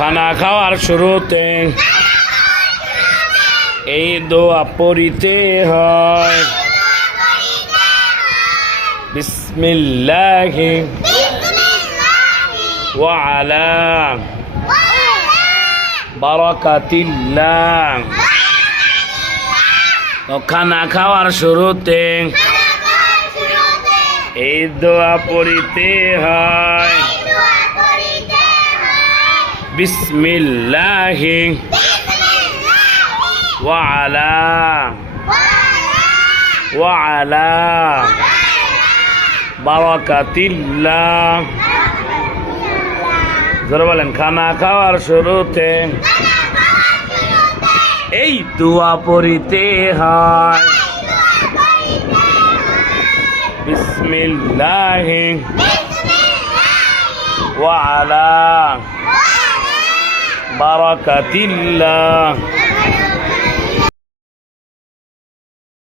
খানা খাওয়ার শুরুতে এই দোয়া পড়িতে হয়। বিসমিল্লাহি ওয়া আলা বারাকাতিল্লাহ। তো খানা খাওয়ার শুরুতে এই দোয়া পড়িতে হয়। বিসমিল্লাহি ওয়া আলা বারাকাতিল্লাহ। জোরে বলেন, খানা খাওয়ার শুরুতে এই দোয়া পড়িতে হয়। বিসমিল্লাহি ওয়া আলা বারাকাতিল্লাহ।